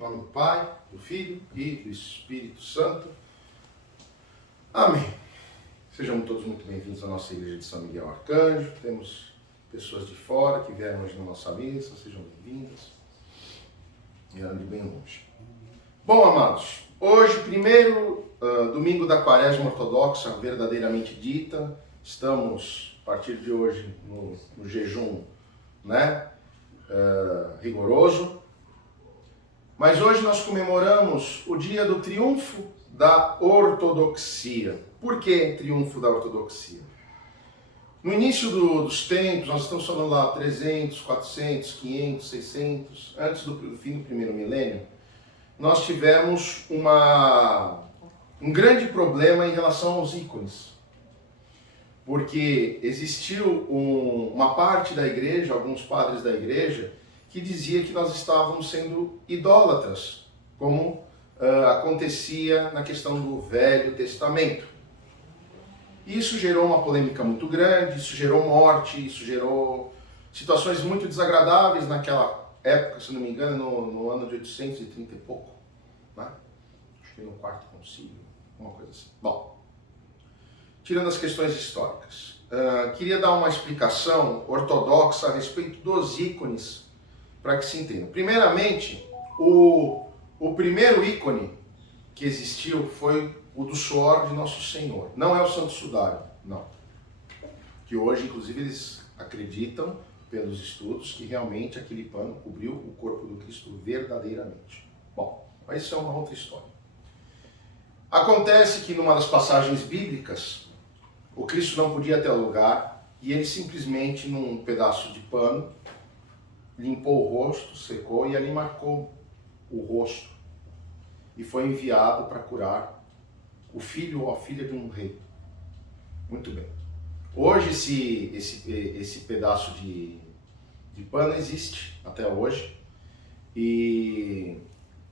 Em nome do Pai, do Filho e do Espírito Santo. Amém. Sejam todos muito bem-vindos à nossa igreja de São Miguel Arcanjo. Temos pessoas de fora que vieram hoje na nossa missa. Sejam bem-vindas. Vieram de bem longe. Bom, amados, hoje, primeiro domingo da Quaresma Ortodoxa, verdadeiramente dita. Estamos, a partir de hoje, no jejum, rigoroso. Mas hoje nós comemoramos o dia do triunfo da ortodoxia. Por que triunfo da ortodoxia? No início dos tempos, nós estamos falando lá 300, 400, 500, 600, antes do fim do primeiro milênio, nós tivemos um grande problema em relação aos ícones. Porque existiu uma parte da igreja, alguns padres da igreja, que dizia que nós estávamos sendo idólatras, como acontecia na questão do Velho Testamento. Isso gerou uma polêmica muito grande, isso gerou morte, isso gerou situações muito desagradáveis naquela época, se não me engano, no ano de 830 e pouco, né? Acho que no quarto concílio, uma coisa assim. Bom, tirando as questões históricas, queria dar uma explicação ortodoxa a respeito dos ícones, para que se entenda. Primeiramente, o primeiro ícone que existiu foi o do suor de Nosso Senhor. Não é o Santo Sudário, não. Que hoje, inclusive, eles acreditam, pelos estudos, que realmente aquele pano cobriu o corpo do Cristo verdadeiramente. Bom, mas isso é uma outra história. Acontece que numa das passagens bíblicas, o Cristo não podia ter lugar e ele simplesmente, num pedaço de pano, limpou o rosto, secou e ali marcou o rosto. E foi enviado para curar o filho ou a filha de um rei. Muito bem. Hoje esse pedaço de pano existe até hoje. E,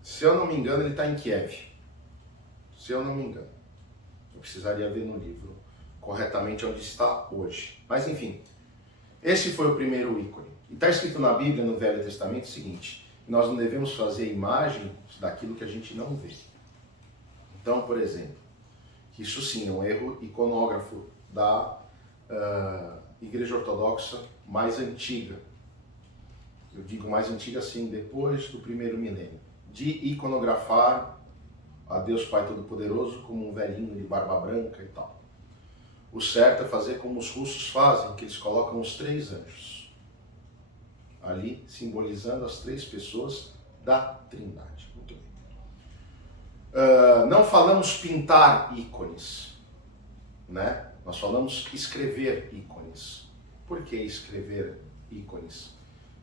se eu não me engano, ele está em Kiev. Se eu não me engano. Eu precisaria ver no livro corretamente onde está hoje. Mas enfim, esse foi o primeiro ícone. E está escrito na Bíblia, no Velho Testamento, o seguinte: nós não devemos fazer imagem daquilo que a gente não vê. Então, por exemplo, isso sim é um erro iconógrafo da Igreja Ortodoxa mais antiga. Eu digo mais antiga assim, depois do primeiro milênio. De iconografar a Deus Pai Todo-Poderoso como um velhinho de barba branca e tal. O certo é fazer como os russos fazem, que eles colocam os 3 anjos. Ali, simbolizando as 3 pessoas da Trindade. Muito bem. Não falamos pintar ícones, né? Nós falamos escrever ícones. Por que escrever ícones?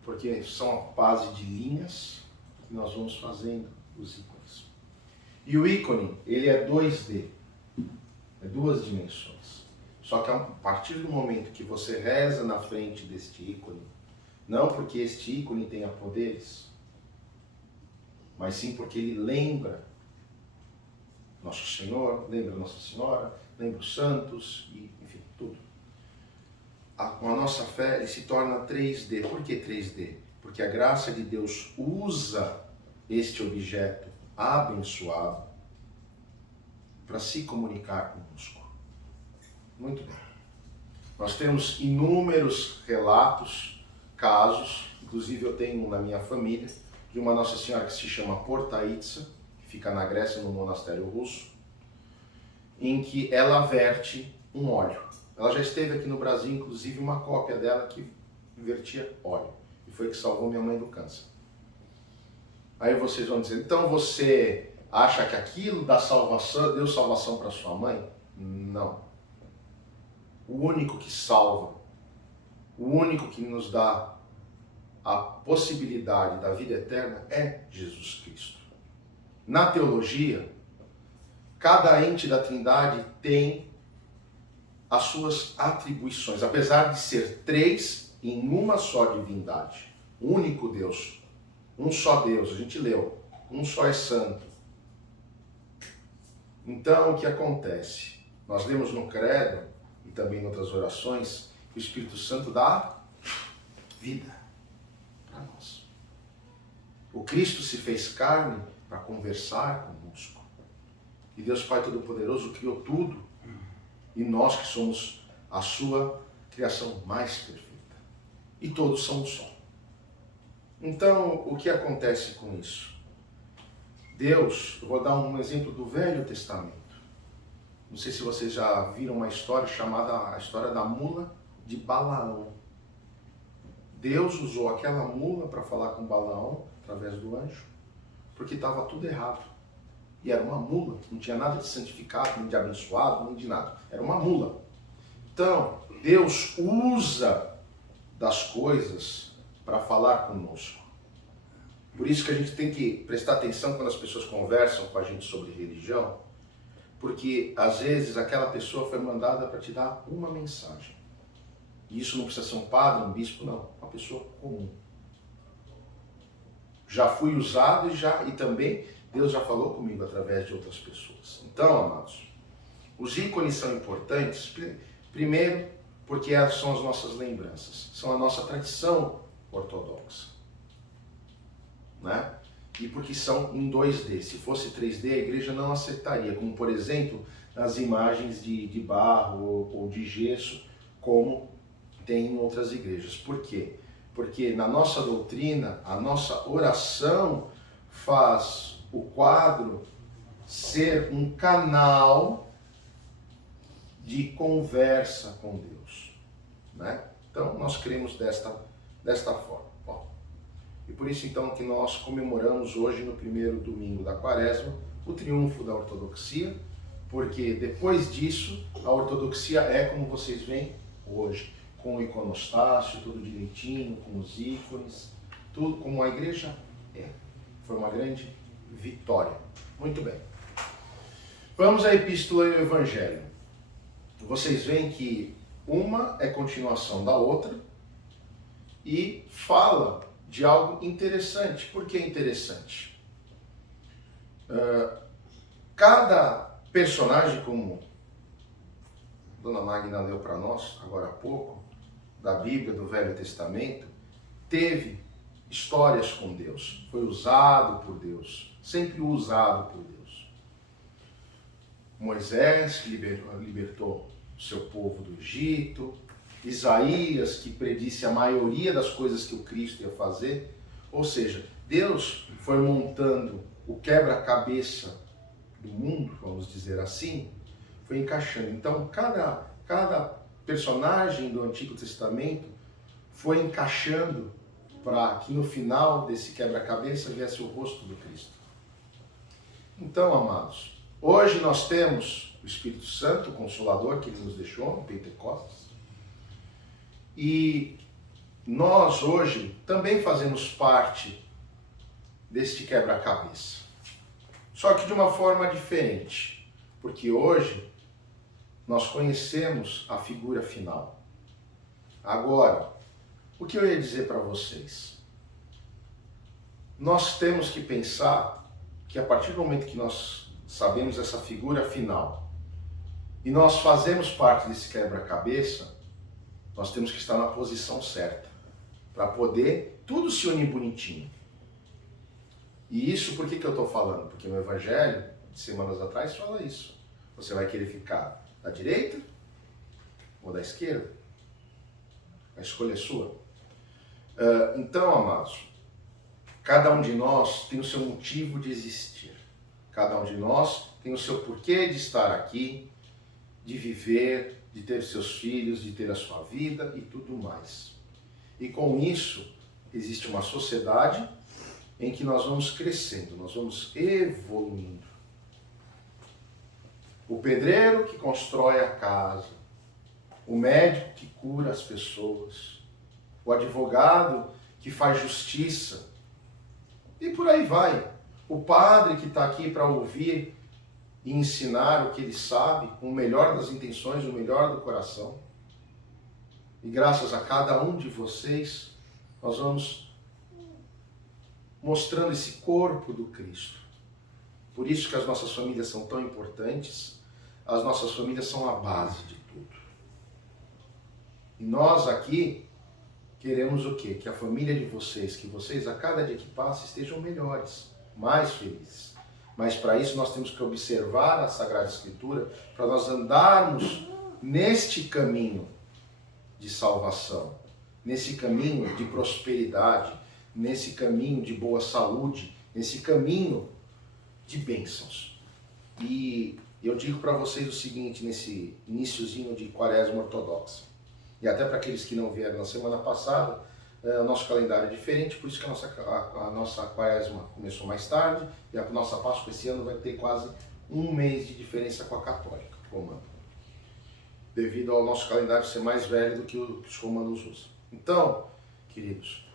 Porque são a base de linhas que nós vamos fazendo os ícones. E o ícone, ele é 2D, é 2 dimensões. Só que a partir do momento que você reza na frente deste ícone, não porque este ícone tenha poderes, mas sim porque ele lembra Nosso Senhor, lembra Nossa Senhora, lembra os santos, e enfim, tudo. Com a nossa fé, ele se torna 3D. Por que 3D? Porque a graça de Deus usa este objeto abençoado para se comunicar conosco. Muito bem. Nós temos inúmeros relatos, casos, inclusive eu tenho na minha família, de uma Nossa Senhora que se chama Portaitsa, que fica na Grécia, no monastério russo, em que ela verte um óleo. Ela já esteve aqui no Brasil, inclusive uma cópia dela que vertia óleo. E foi que salvou minha mãe do câncer. Aí vocês vão dizer, então você acha que aquilo deu salvação para sua mãe? Não. O único que salva, o único que nos dá a possibilidade da vida eterna é Jesus Cristo. Na teologia, cada ente da Trindade tem as suas atribuições, apesar de ser 3 em uma só divindade. Um único Deus, um só Deus, a gente leu, um só é santo. Então, o que acontece? Nós lemos no Credo, e também em outras orações, que o Espírito Santo dá vida para nós. Cristo se fez carne para conversar conosco. E Deus Pai Todo-Poderoso criou tudo. E nós que somos a sua criação mais perfeita. E todos são um só. Então, o que acontece com isso? Deus, eu vou dar um exemplo do Velho Testamento. Não sei se vocês já viram uma história chamada a história da mula de Balaão. Deus usou aquela mula para falar com Balaão, através do anjo, porque estava tudo errado. E era uma mula, não tinha nada de santificado, nem de abençoado, nem de nada. Era uma mula. Então, Deus usa das coisas para falar conosco. Por isso que a gente tem que prestar atenção quando as pessoas conversam com a gente sobre religião, porque às vezes aquela pessoa foi mandada para te dar uma mensagem. E isso não precisa ser um padre, um bispo, não. Uma pessoa comum. Já fui usado e também Deus já falou comigo através de outras pessoas. Então, amados, os ícones são importantes, primeiro, porque são as nossas lembranças, são a nossa tradição ortodoxa, né? E porque são em 2D. Se fosse 3D, a igreja não aceitaria, como por exemplo, as imagens de barro ou de gesso, como tem em outras igrejas. Por quê? Porque na nossa doutrina, a nossa oração faz o quadro ser um canal de conversa com Deus, né? Então nós cremos desta forma. Bom, e por isso então que nós comemoramos hoje, no primeiro domingo da Quaresma, o triunfo da ortodoxia, porque depois disso a ortodoxia é como vocês veem hoje, com o iconostácio, tudo direitinho, com os ícones, tudo como a igreja é. Foi uma grande vitória. Muito bem. Vamos à epístola e ao evangelho. Vocês veem que uma é continuação da outra e fala de algo interessante. Por que interessante? Cada personagem, como Dona Magna leu para nós agora há pouco, da Bíblia, do Velho Testamento, teve histórias com Deus, foi usado por Deus, sempre usado por Deus. Moisés libertou o seu povo do Egito, Isaías, que predisse a maioria das coisas que o Cristo ia fazer, ou seja, Deus foi montando o quebra-cabeça do mundo, vamos dizer assim, foi encaixando. Então, cada personagem do Antigo Testamento foi encaixando para que no final desse quebra-cabeça viesse o rosto do Cristo. Então, amados, hoje nós temos o Espírito Santo, o Consolador, que Ele nos deixou no Pentecostes, e nós hoje também fazemos parte deste quebra-cabeça. Só que de uma forma diferente, porque hoje nós conhecemos a figura final. Agora, o que eu ia dizer para vocês? Nós temos que pensar que a partir do momento que nós sabemos essa figura final e nós fazemos parte desse quebra-cabeça, nós temos que estar na posição certa para poder tudo se unir bonitinho. E isso por que eu estou falando? Porque no Evangelho, de semanas atrás, fala isso. Você vai querer ficar da direita ou da esquerda? A escolha é sua. Então, amados, cada um de nós tem o seu motivo de existir. Cada um de nós tem o seu porquê de estar aqui, de viver, de ter seus filhos, de ter a sua vida e tudo mais. E com isso, existe uma sociedade em que nós vamos crescendo, nós vamos evoluindo. O pedreiro que constrói a casa, o médico que cura as pessoas, o advogado que faz justiça, e por aí vai. O padre que está aqui para ouvir e ensinar o que ele sabe, com o melhor das intenções, o melhor do coração. E graças a cada um de vocês, nós vamos mostrando esse corpo do Cristo. Por isso que as nossas famílias são tão importantes, as nossas famílias são a base de tudo. E nós aqui, queremos o quê? Que a família de vocês, que vocês a cada dia que passa estejam melhores, mais felizes. Mas para isso nós temos que observar a Sagrada Escritura, para nós andarmos neste caminho de salvação, nesse caminho de prosperidade, nesse caminho de boa saúde, nesse caminho de bênçãos. E eu digo para vocês o seguinte, nesse iniciozinho de Quaresma Ortodoxa, e até para aqueles que não vieram na semana passada, o nosso calendário é diferente, por isso que a nossa Quaresma começou mais tarde, e a nossa Páscoa esse ano vai ter quase um mês de diferença com a Católica Romana, devido ao nosso calendário ser mais velho do que os romanos usam. Então, queridos,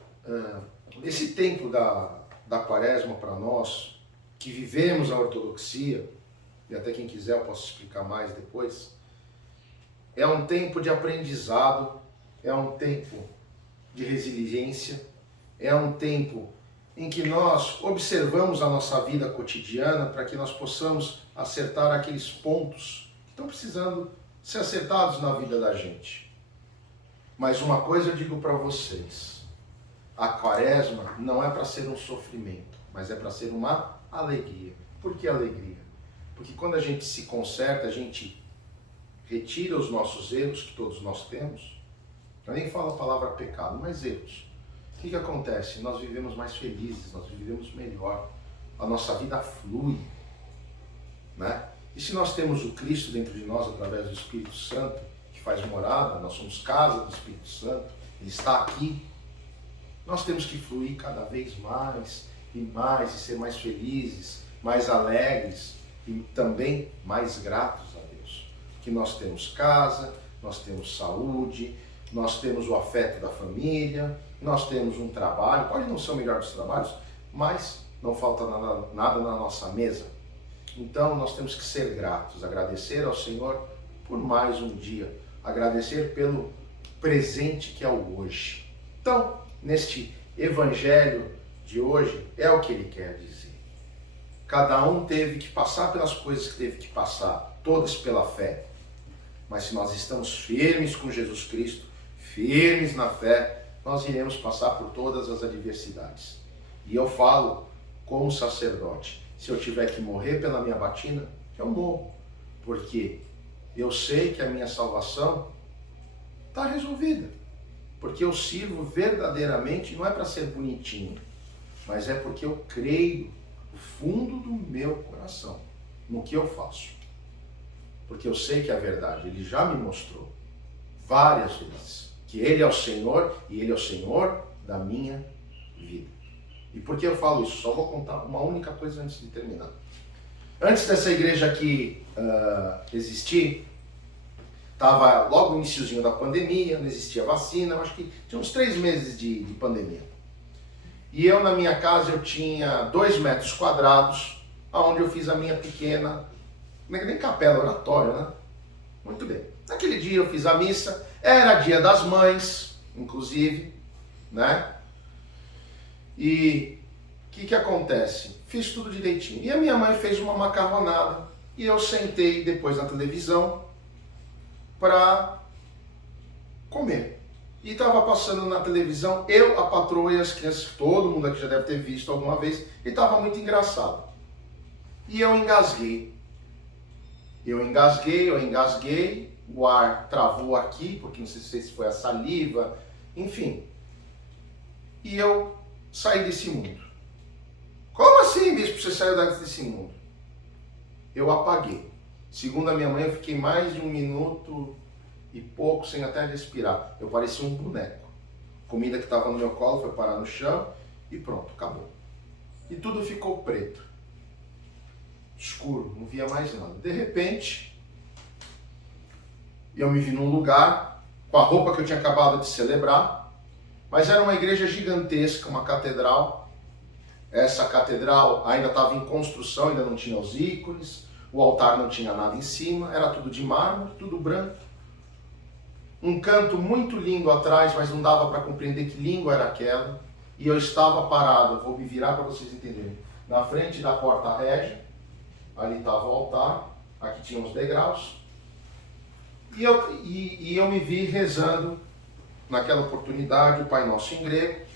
esse tempo da Quaresma para nós, que vivemos a ortodoxia, e até quem quiser eu posso explicar mais depois, é um tempo de aprendizado, é um tempo de resiliência, é um tempo em que nós observamos a nossa vida cotidiana para que nós possamos acertar aqueles pontos que estão precisando ser acertados na vida da gente. Mas uma coisa eu digo para vocês, a Quaresma não é para ser um sofrimento, mas é para ser uma alegria. Por que alegria? Porque quando a gente se conserta, a gente retira os nossos erros, que todos nós temos. Eu nem falo a palavra pecado, mas erros. O que acontece? Nós vivemos mais felizes, nós vivemos melhor. A nossa vida flui, né? E se nós temos o Cristo dentro de nós, através do Espírito Santo, que faz morada, nós somos casa do Espírito Santo, Ele está aqui, nós temos que fluir cada vez mais, e ser mais felizes, mais alegres e também mais gratos a Deus. Que nós temos casa, nós temos saúde, nós temos o afeto da família, nós temos um trabalho, pode não ser o melhor dos trabalhos, mas não falta nada na nossa mesa. Então nós temos que ser gratos, agradecer ao Senhor por mais um dia, agradecer pelo presente que é o hoje. Então, neste Evangelho de hoje, é o que ele quer dizer. Cada um teve que passar pelas coisas que teve que passar, todas pela fé. Mas se nós estamos firmes com Jesus Cristo, firmes na fé, nós iremos passar por todas as adversidades. E eu falo como sacerdote, se eu tiver que morrer pela minha batina, eu morro. Porque eu sei que a minha salvação está resolvida. Porque eu sirvo verdadeiramente, não é para ser bonitinho, mas é porque eu creio no fundo do meu coração no que eu faço. Porque eu sei que é a verdade, Ele já me mostrou várias vezes que Ele é o Senhor e Ele é o Senhor da minha vida. E por que eu falo isso? Só vou contar uma única coisa antes de terminar. Antes dessa igreja aqui existir, estava logo no iniciozinho da pandemia, não existia vacina, acho que tinha uns 3 meses de pandemia. E eu na minha casa eu tinha 2 metros quadrados, onde eu fiz a minha pequena, nem capela, oratório, né? Muito bem. Naquele dia eu fiz a missa, era dia das mães, inclusive, né? E o que acontece? Fiz tudo direitinho. E a minha mãe fez uma macarronada, e eu sentei depois na televisão para comer. E estava passando na televisão, eu, a patroa e as crianças, todo mundo aqui já deve ter visto alguma vez, e estava muito engraçado. E eu engasguei. Eu engasguei, o ar travou aqui, porque não sei se foi a saliva, enfim. E eu saí desse mundo. Como assim, bispo, você saiu desse mundo? Eu apaguei. Segundo a minha mãe, eu fiquei mais de 1 minuto e pouco sem até respirar. Eu parecia um boneco. Comida que estava no meu colo foi parar no chão e pronto, acabou. E tudo ficou preto. Escuro, não via mais nada. De repente, eu me vi num lugar com a roupa que eu tinha acabado de celebrar, mas era uma igreja gigantesca, uma catedral. Essa catedral ainda estava em construção, ainda não tinha os ícones, o altar não tinha nada em cima, era tudo de mármore, tudo branco. Um canto muito lindo atrás, mas não dava para compreender que língua era aquela. E eu estava parado, vou me virar para vocês entenderem, na frente da porta régia, ali estava o altar, aqui tinha os degraus, e eu me vi rezando naquela oportunidade, o Pai Nosso em grego,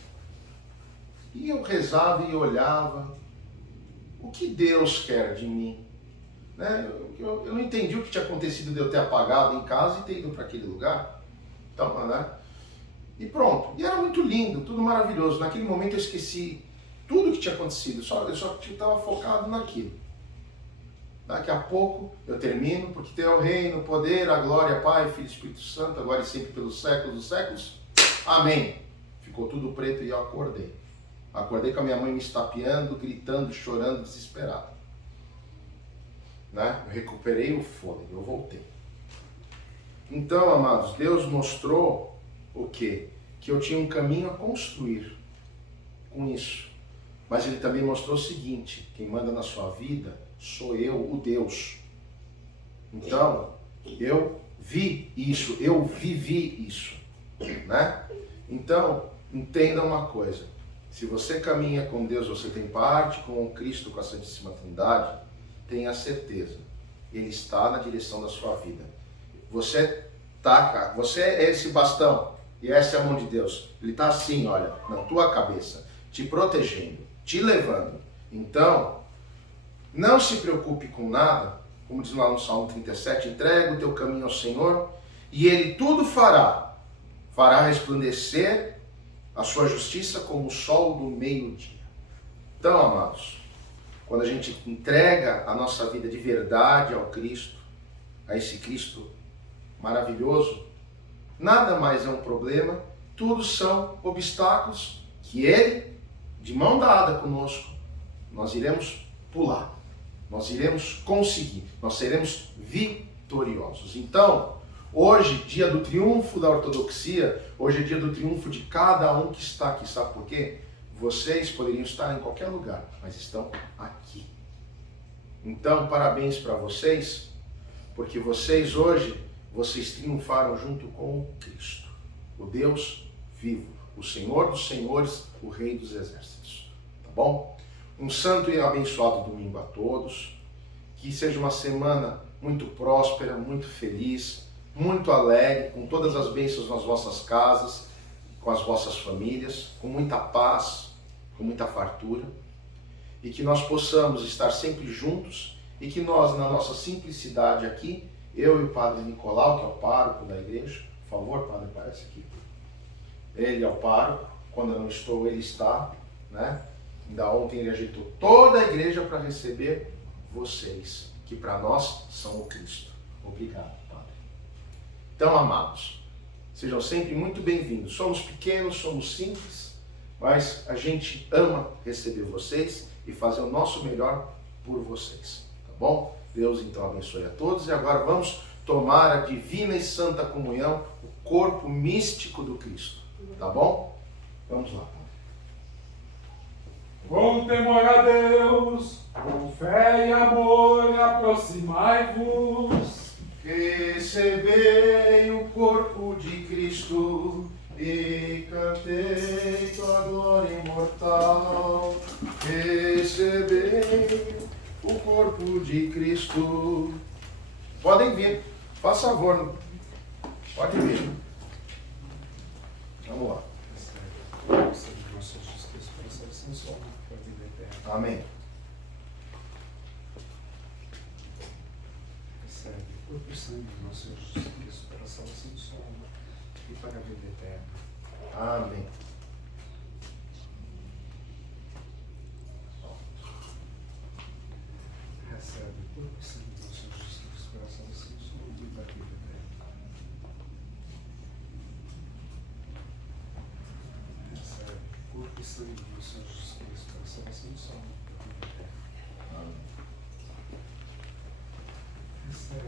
e eu rezava e olhava, o que Deus quer de mim? Né? Eu não entendi o que tinha acontecido de eu ter apagado em casa e ter ido para aquele lugar. Então, né? E pronto. E era muito lindo, tudo maravilhoso. Naquele momento eu esqueci tudo que tinha acontecido, eu só estava focado naquilo. Daqui a pouco eu termino, porque tem o reino, o poder, a glória, Pai, Filho e Espírito Santo, agora e sempre pelos séculos dos séculos. Amém. Ficou tudo preto e eu acordei. Acordei com a minha mãe me estapeando, gritando, chorando, desesperado. Né? Eu recuperei o fôlego, eu voltei. Então, amados, Deus mostrou o quê? Que eu tinha um caminho a construir com isso. Mas Ele também mostrou o seguinte, quem manda na sua vida sou eu, o Deus. Então, eu vi isso, eu vivi isso. Né? Então, entenda uma coisa. Se você caminha com Deus, você tem parte com o Cristo, com a Santíssima Trindade, tenha certeza, Ele está na direção da sua vida. Você é esse bastão e essa é a mão de Deus. Ele está assim, olha, na tua cabeça, te protegendo, te levando. Então, não se preocupe com nada, como diz lá no Salmo 37, entrega o teu caminho ao Senhor e Ele tudo fará. Fará resplandecer a sua justiça como o sol do meio-dia. Então, amados, quando a gente entrega a nossa vida de verdade ao Cristo, a esse Cristo maravilhoso, nada mais é um problema, tudo são obstáculos que Ele, de mão dada conosco, nós iremos pular, nós iremos conseguir, nós seremos vitoriosos. Então, hoje, dia do triunfo da ortodoxia, hoje é dia do triunfo de cada um que está aqui. Sabe por quê? Vocês poderiam estar em qualquer lugar, mas estão aqui. Então, parabéns para vocês, porque vocês hoje, vocês triunfaram junto com o Cristo, o Deus vivo, o Senhor dos Senhores, o Rei dos Exércitos. Tá bom? Um santo e abençoado domingo a todos. Que seja uma semana muito próspera, muito feliz, muito alegre, com todas as bênçãos nas vossas casas, com as vossas famílias, com muita paz, com muita fartura, e que nós possamos estar sempre juntos e que nós, na nossa simplicidade aqui, eu e o Padre Nicolau, que é o pároco da igreja, por favor, Padre, aparece aqui. Ele é o pároco, quando eu não estou, ele está, né? Ainda ontem ele ajeitou toda a igreja para receber vocês, que para nós são o Cristo. Obrigado, Padre. Então, amados, sejam sempre muito bem-vindos. Somos pequenos, somos simples, mas a gente ama receber vocês e fazer o nosso melhor por vocês. Tá bom? Deus então abençoe a todos. E agora vamos tomar a divina e santa comunhão, o corpo místico do Cristo. Tá bom? Vamos lá. Com temor a Deus, com fé e amor, aproximai-vos. Recebei o corpo de Cristo e cantei tua glória imortal. Recebei o corpo de Cristo. Podem vir, faz favor. Pode vir. Vamos lá. Amém. Recebe o corpo e sangue do nosso Senhor Jesus Cristo para a salvação do sua alma e para a vida eterna. Amém. Recebe o corpo e sangue do nosso Senhor Jesus Cristo para a salvação do sua alma e para a vida eterna. Recebe o corpo e sangue do nosso Senhor Jesus Cristo para a salvação do sua alma e para a vida eterna. Amém. Recebe o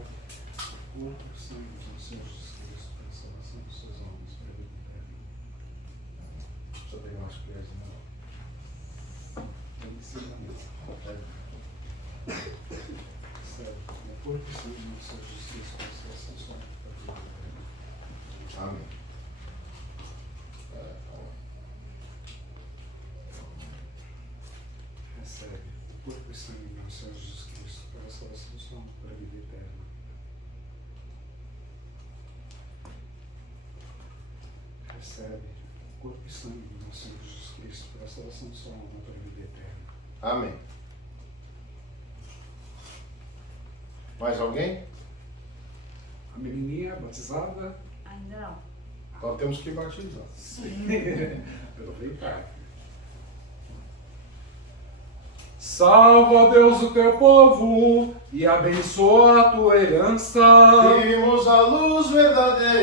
corpo e sangue do nosso Senhor Jesus Cristo para a salvação de suas almas para a vida eterna. Deixa eu pegar umas colheres, não. Em cima da mesa. Recebe o corpo e sangue do nosso Senhor Jesus Cristo para a salvação de suas almas para a vida eterna. Amém. Recebe o corpo e sangue do nosso Senhor Jesus Cristo para a salvação de sua alma para a vida eterna. recebe o corpo e sangue do nosso Senhor Jesus Cristo para a salvação de sua alma para a vida eterna. Amém. Mais alguém? A menininha batizada? Ainda não. Então temos que batizar. Sim. Aproveitar. Salva, Deus, o teu povo e abençoa a tua herança. Vimos a luz verdadeira.